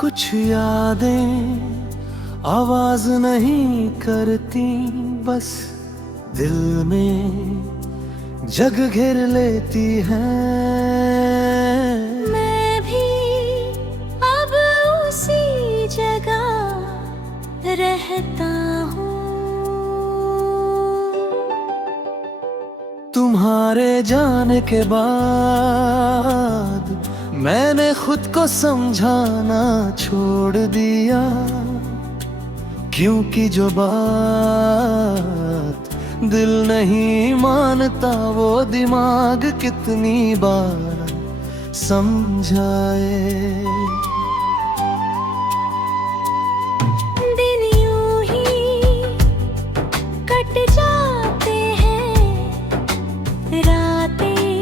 कुछ यादें आवाज नहीं करती, बस दिल में जग घेर लेती हैं। मैं भी अब उसी जगह रहता हूँ। तुम्हारे जाने के बाद मैंने खुद को समझाना छोड़ दिया, क्योंकि जो बात दिल नहीं मानता वो दिमाग कितनी बार समझाए। दिन यूं ही कट जाते हैं, रातें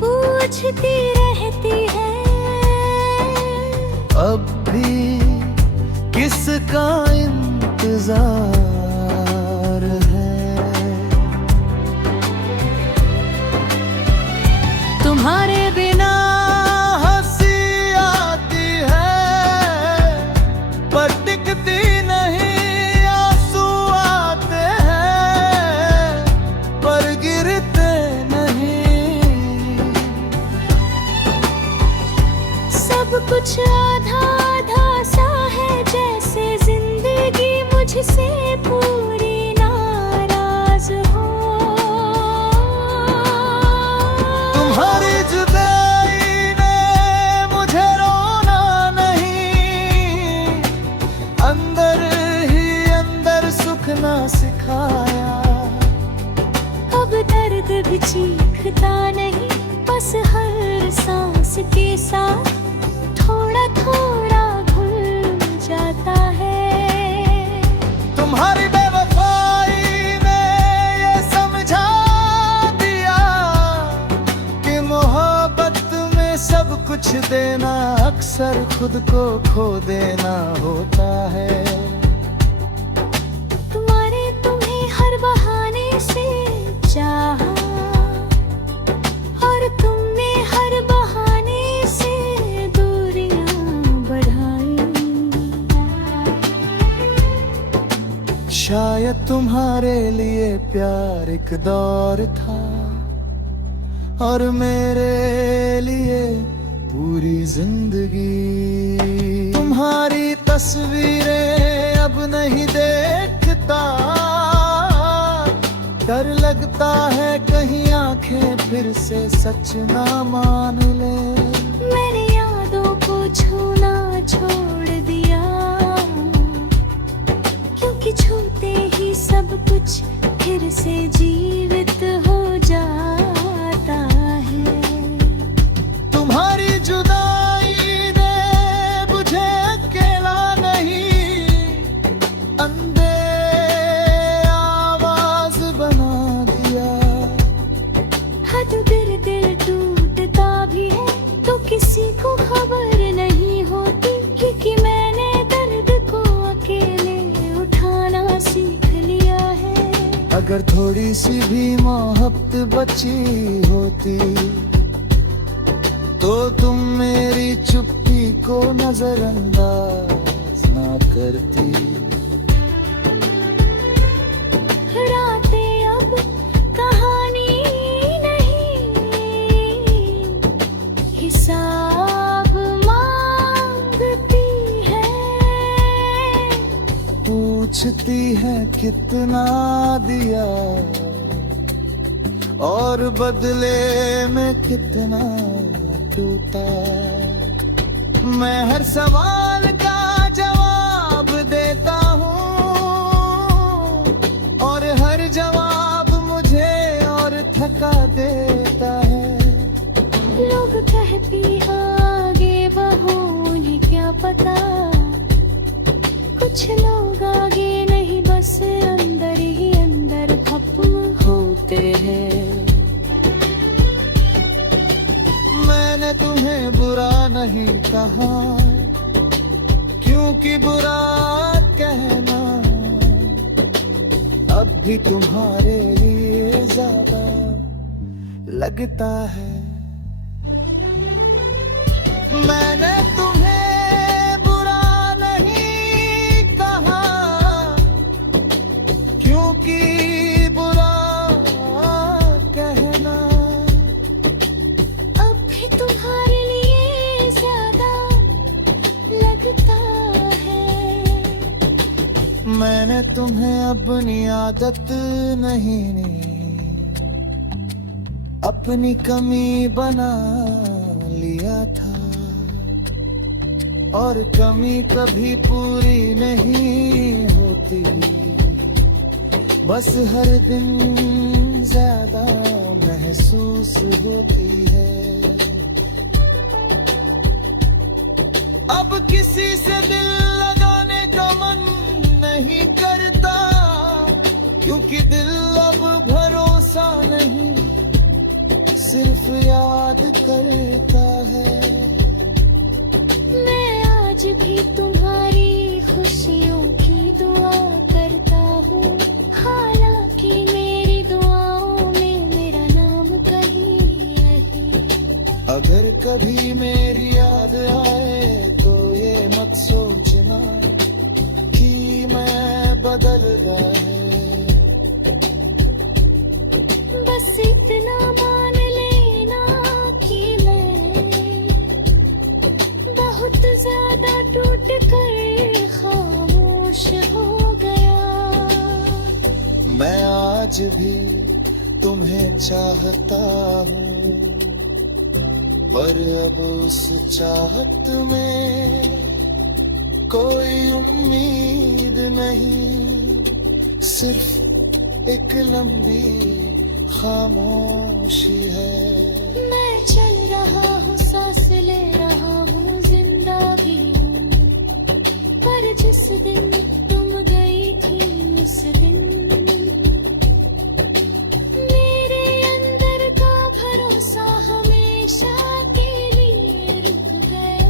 पूछती रहती हैं। अब भी किसका इंतजार है? तुम्हारे बिना हंसी आती है पर टिकती नहीं, आंसू आते हैं पर गिरते नहीं। सब कुछ आधा आधा सा है, जैसे जिंदगी मुझसे पूरी नाराज हो। तुम्हारी जुदाई ने मुझे रोना नहीं, अंदर ही अंदर सुख ना सिखाया। अब दर्द भी चीखता नहीं, बस हर सांस के साथ थोड़ा थोड़ा घुल जाता है। तुम्हारी बेवफाई ने ये समझा दिया कि मोहब्बत में सब कुछ देना अक्सर खुद को खो देना होता है। तुम्हें हर बहाने से चाहा और तुमने हर बहाने से दूरियां बढ़ाई। शायद तुम्हारे लिए प्यार एक दौर था और मेरे लिए पूरी जिंदगी। तुम्हारी तस्वीरें अब नहीं देखता, डर लगता है कहीं आंखें फिर से सच ना मान ले। मैंने यादों को छूना छोड़ दिया, क्योंकि छूते ही सब कुछ फिर से जीवित हो जाता है। तुम्हारी जुदाई ने मुझे अकेला नहीं, अंधे आवाज बना दिया। हद फिर दिल टूटता भी है तो किसी को खबर नहीं होती, क्योंकि मैंने दर्द को अकेले उठाना सीख लिया है। अगर थोड़ी सी भी मोहब्बत बची होती तो तुम मेरी चुप्पी को नजरअंदाज ना करती। रातें अब कहानी नहीं, हिसाब मांगती है। पूछती है कितना दिया और बदले में कितना टूटा। मैं हर सवाल का जवाब देता हूँ और हर जवाब मुझे और थका देता है। लोग कहती आगे बढ़ो, उन्हें क्या पता कुछ लोग आगे नहीं बस अंदर ही अंदर खत्म होते हैं। मैंने तुम्हें बुरा नहीं कहा, क्योंकि बुरा कहना अब भी तुम्हारे लिए ज्यादा लगता है। मैंने तुम्हें मैंने तुम्हें अपनी आदत नहीं, अपनी कमी बना लिया था। और कमी कभी पूरी नहीं होती, बस हर दिन ज्यादा महसूस होती है। अब किसी से दिल लगाने का मन नहीं करता, क्योंकि दिल अब भरोसा नहीं सिर्फ याद करता है। मैं आज भी तुम्हारी खुशियों की दुआ करता हूँ, हालांकि मेरी दुआओं में मेरा नाम कहीं नहीं। अगर कभी मेरी याद आए तो ये मत सोचना कि मैं बदल गया। बस इतना मान लेना कि मैं बहुत ज्यादा टूट कर खामोश हो गया। मैं आज भी तुम्हें चाहता हूँ, पर अब उस चाहत में कोई उम्मीद नहीं, सिर्फ एक लंबी खामोशी है। मैं चल रहा हूँ, सांस ले रहा हूँ, जिंदा भी हूँ, पर जिस दिन तुम गई थी उस दिन मेरे अंदर का भरोसा हमेशा के लिए रुक गया।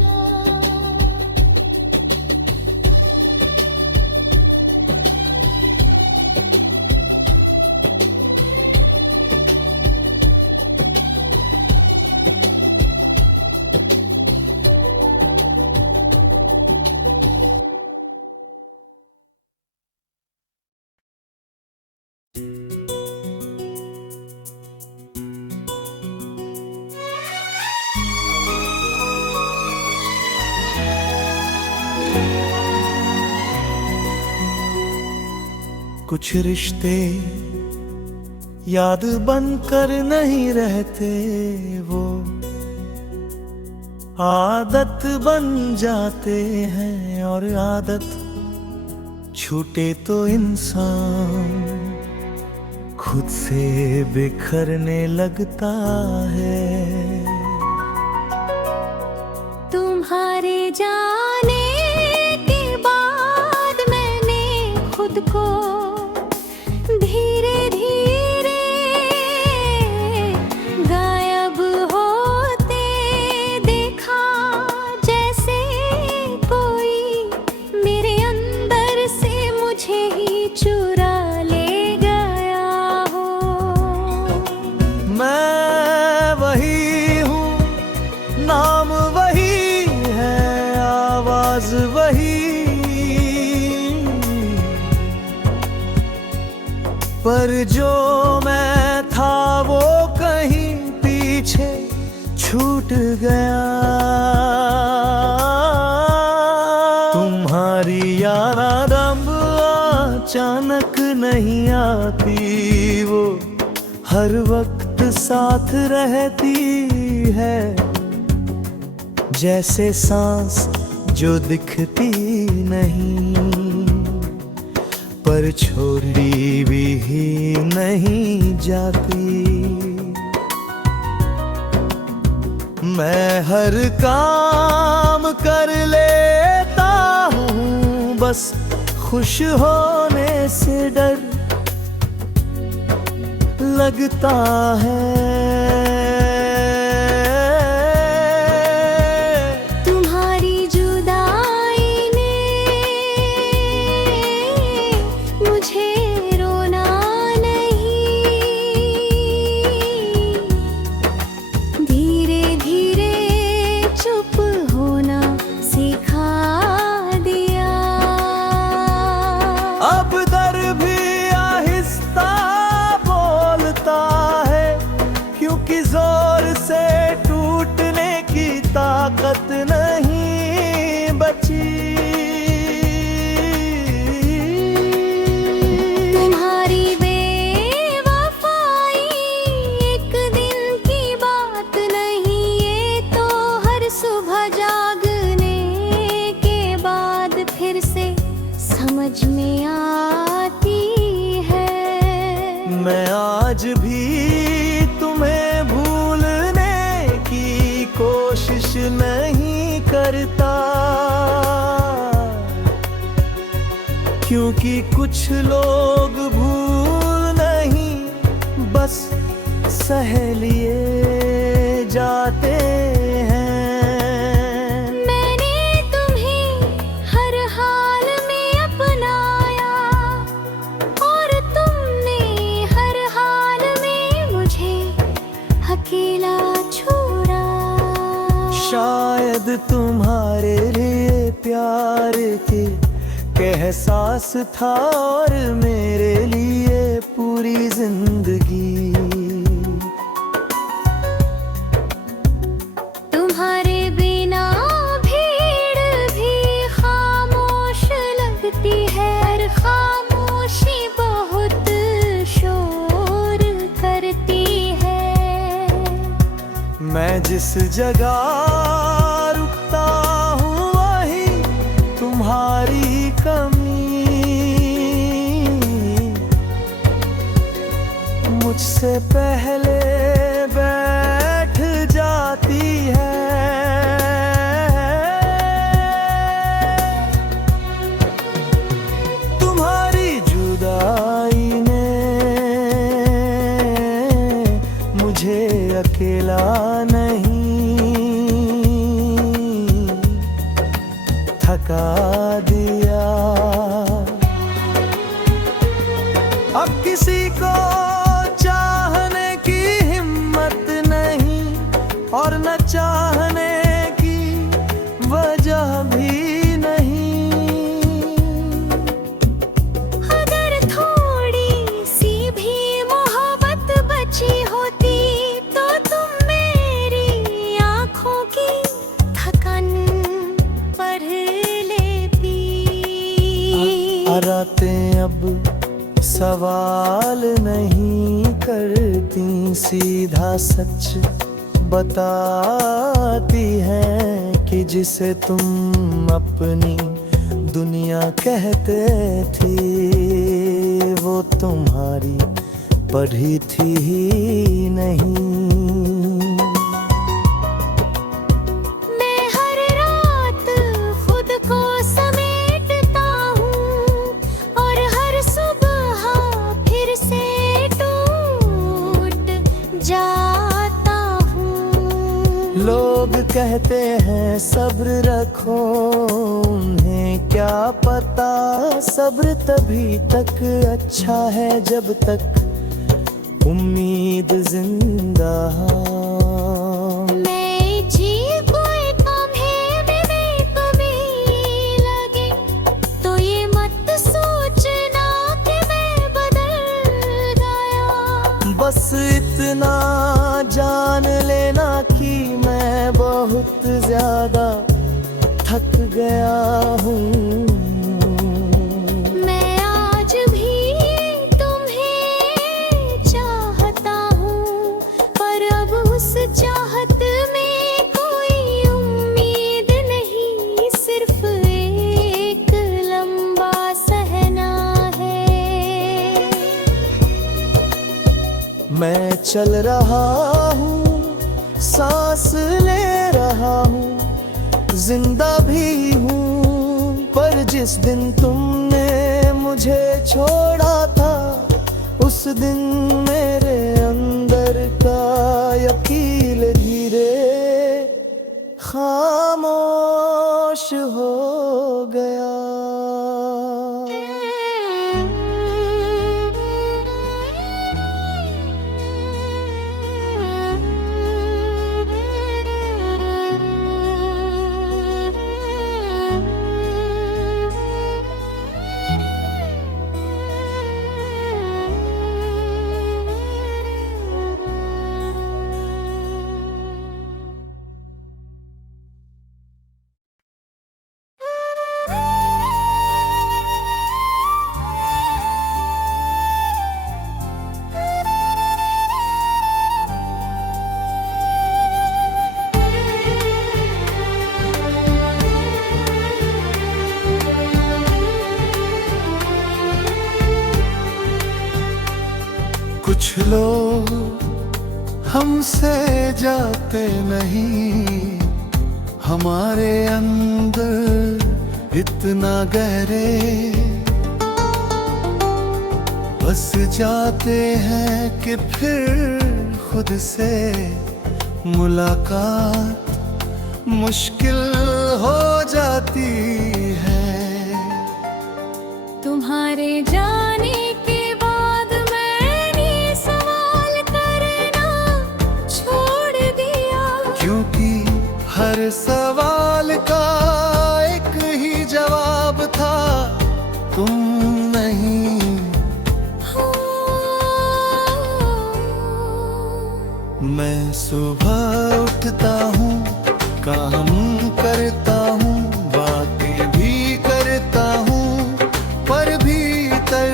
कुछ रिश्ते याद बनकर नहीं रहते, वो आदत बन जाते हैं। और आदत छूटे तो इंसान खुद से बिखरने लगता है। तुम्हारे जाने के बाद मैंने खुद को धीरे धीरे गायब होते देखा, जैसे कोई मेरे अंदर से मुझे ही चुरा ले गया हो। मैं वही हूँ, नाम वही है, आवाज वही, पर जो मैं था वो कहीं पीछे छूट गया। तुम्हारी याद अब अचानक नहीं आती, वो हर वक्त साथ रहती है। जैसे सांस जो दिखती नहीं, पर छोड़ी भी ही नहीं जाती। मैं हर काम कर लेता हूँ, बस खुश होने से डर लगता है। तुम्हारी जुदाई ने मुझे रोना नहीं, धीरे धीरे चुप होना सिखा दिया। अब दर भी आहिस्ता बोलता है, क्योंकि जोर से टूटने की ताकत नहीं बची। नहीं करता, क्योंकि कुछ लोग भूल नहीं बस सह लिए जाते हैं। मैंने तुम्हें हर हाल में अपनाया और तुमने हर हाल में मुझे अकेला छोड़ा। शायद तुम्हारे लिए प्यार के एहसास था और मेरे लिए पूरी जिंदगी। तुम्हारे बिना भीड़ भी खामोश लगती है, और खामोशी बहुत शोर करती है। मैं जिस जगह रुकता हूँ वही तुम्हारी कमी मुझसे पहले बैठ जाती है। तुम्हारी जुदाई ने मुझे अकेला नहीं थका दिया। अब किसी को चाहने की हिम्मत नहीं और न चाहने की वजह भी नहीं। अगर थोड़ी सी भी मोहब्बत बची होती तो तुम मेरी आँखों की थकन पढ़ लेती। रातें अब सवाल नहीं करती, सीधा सच बताती हैं कि जिसे तुम अपनी दुनिया कहते थी वो तुम्हारी पढ़ी थी ही नहीं। मैं हर रात खुद को समेटता हूँ और हर सुबह फिर से टूट जाता हूँ। लोग कहते हैं सब्र रखो, उन्हें क्या पता सब्र तभी तक अच्छा है जब तक उम्मीद जिंदा। मैं जी कोई तुम्हें भी कभी लगे तो ये मत सोचना कि मैं बदल गया। बस इतना जान लेना कि मैं बहुत ज्यादा थक गया हूँ। मैं आज भी तुम्हें चाहता हूँ पर अब उस चाहत में कोई उम्मीद नहीं, सिर्फ एक लंबा सहना है। मैं चल रहा हूँ, सांस ले रहा हूँ, जिंदा भी हूँ, पर जिस दिन तुमने मुझे छोड़ा था उस दिन मेरे अंदर का यकीन धीरे खामोश हो गया। कुछ लोग हमसे जाते नहीं हमारे अंदर इतना गहरे बस जाते हैं कि फिर खुद से मुलाकात मुश्किल हो जाती है। तुम्हारे जाने के बाद मैंने सवाल करना छोड़ दिया, क्योंकि हर सवाल का एक ही जवाब था, तुम नहीं। मैं सुबह उठता हूँ, काम करता हूँ, बातें भी करता हूँ, पर भीतर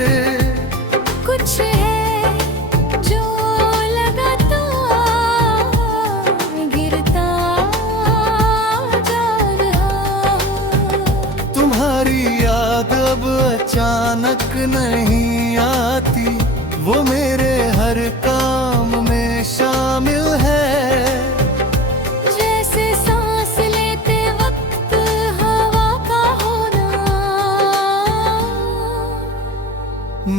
कुछ है जो लगातार गिरता जा रहा। तुम्हारी याद अब अचानक नहीं आती, वो मेरे हर काम में शामिल है। जैसे सांस लेते वक्त हवा का होना।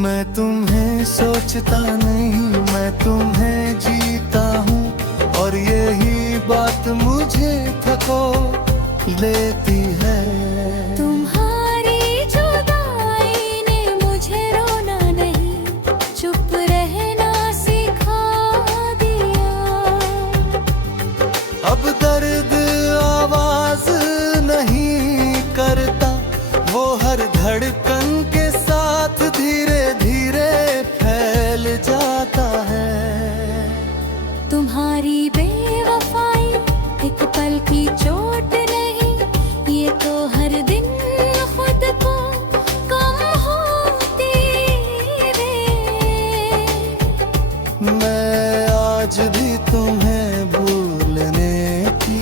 मैं तुम्हें सोचता नहीं, मैं तुम्हें जीता हूँ, और यही बात मुझे थको लेती है। तुम्हारी जुदाई ने मुझे रोना नहीं, चुप रहना सिखा दिया। अब दर्द आवाज नहीं करता, वो हर धड़कन के साथ धीरे धीरे फैल जाता है। तुम्हारी बेवफाई एक पल की चोट नहीं, ये तो हर दिन खुद को कम होती रे। मैं आज भी तुम्हें भूलने की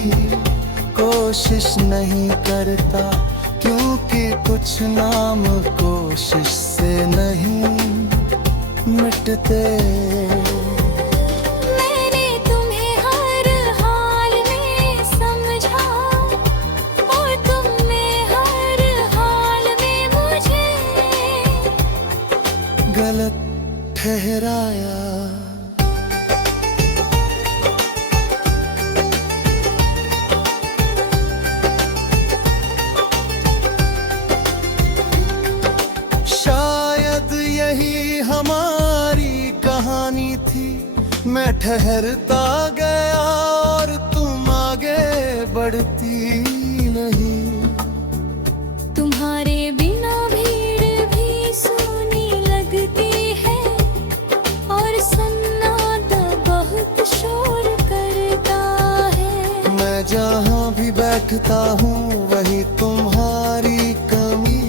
कोशिश नहीं करता, क्योंकि कुछ नाम कोशिश से नहीं मिटते। मैंने तुम्हें हर हाल में समझा, और तुमने हर हाल में मुझे गलत ठहराया। शायद यही हमारी कहानी थी, मैं ठहरता गया और तुम आगे बढ़ती नहीं। तुम्हारे बिना भीड़ भी सोनी लगती है, और सन्नाटा बहुत शोर करता है। मैं जहाँ भी बैठता हूँ वही तुम्हारी कमी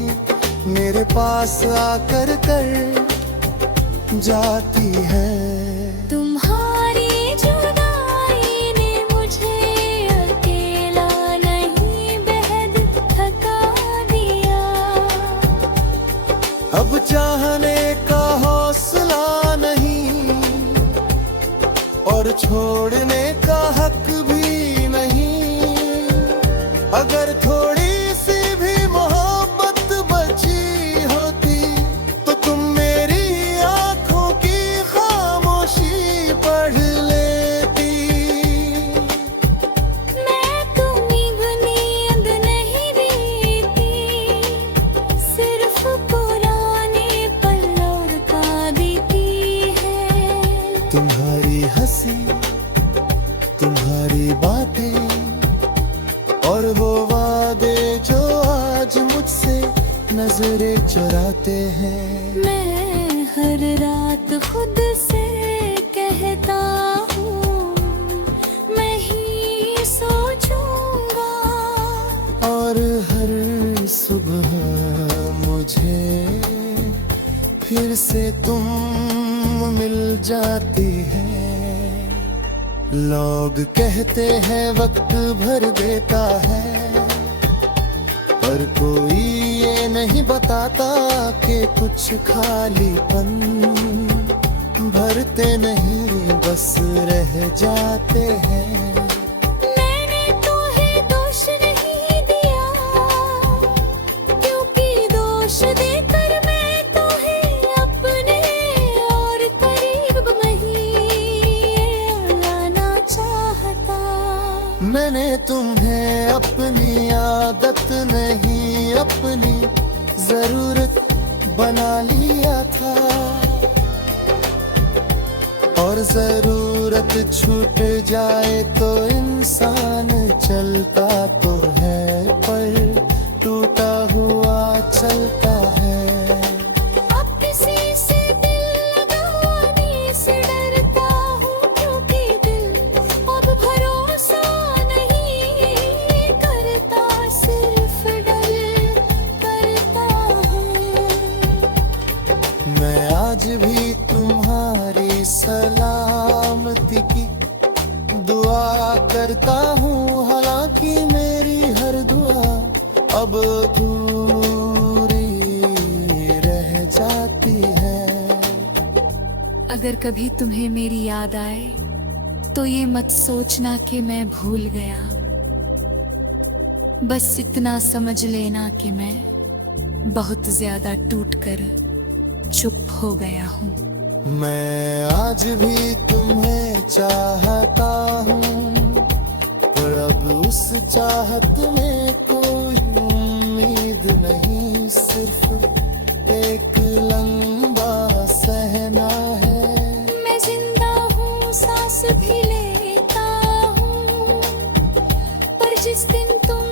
मेरे पास आकर कर जाती है। तुम्हारी जुदाई ने मुझे अकेला नहीं बेहद थका दिया। अब चाहने का हौसला नहीं, और छोड़ने का हक भी नहीं। अगर थोड़ी सी भी मोहब्बत बची होती, तो तुम मेरी आंखों की खामोशी पढ़ लेती। मैं तुम्हीं नींद नहीं बीती, सिर्फ पुराने पल लौटा देती है। तुम्हारी हंसी, तुम्हारी बातें, और वो वादे जो आज मुझसे नजरें चुराते हैं। मैं हर रात खुद से कहता हूँ, मैं ही सोचूंगा। और हर सुबह मुझे फिर से तुम मिल जाती है। लोग कहते हैं वक्त भर देता है, पर कोई ये नहीं बताता कि कुछ खालीपन भरते नहीं, बस रह जाते हैं। मैंने तुम्हें दोष नहीं तुम्हें अपनी आदत नहीं अपनी जरूरत बना लिया था, और जरूरत छूट जाए तो इंसान चलता तो है पर टूटा हुआ चलता है। अब किसी से दिल लगाने से डरता हूँ, क्योंकि दिल अब भरोसा नहीं करता, सिर्फ डर करता हूँ। मैं आज भी तुम्हारी सलामती की दुआ करता हूँ, हालांकि मेरी हर दुआ अब अधूरी रह जाती है। अगर कभी तुम्हें मेरी याद आए तो ये मत सोचना कि मैं भूल गया, बस इतना समझ लेना कि मैं बहुत ज्यादा टूटकर चुप हो गया हूँ। मैं आज भी तुम्हें चाहता हूँ, पर अब उस चाहत में कोई उम्मीद नहीं, सिर्फ एक लंबा सहना है। मैं जिंदा हूँ, सांस भी लेता हूँ, पर जिस दिन तुम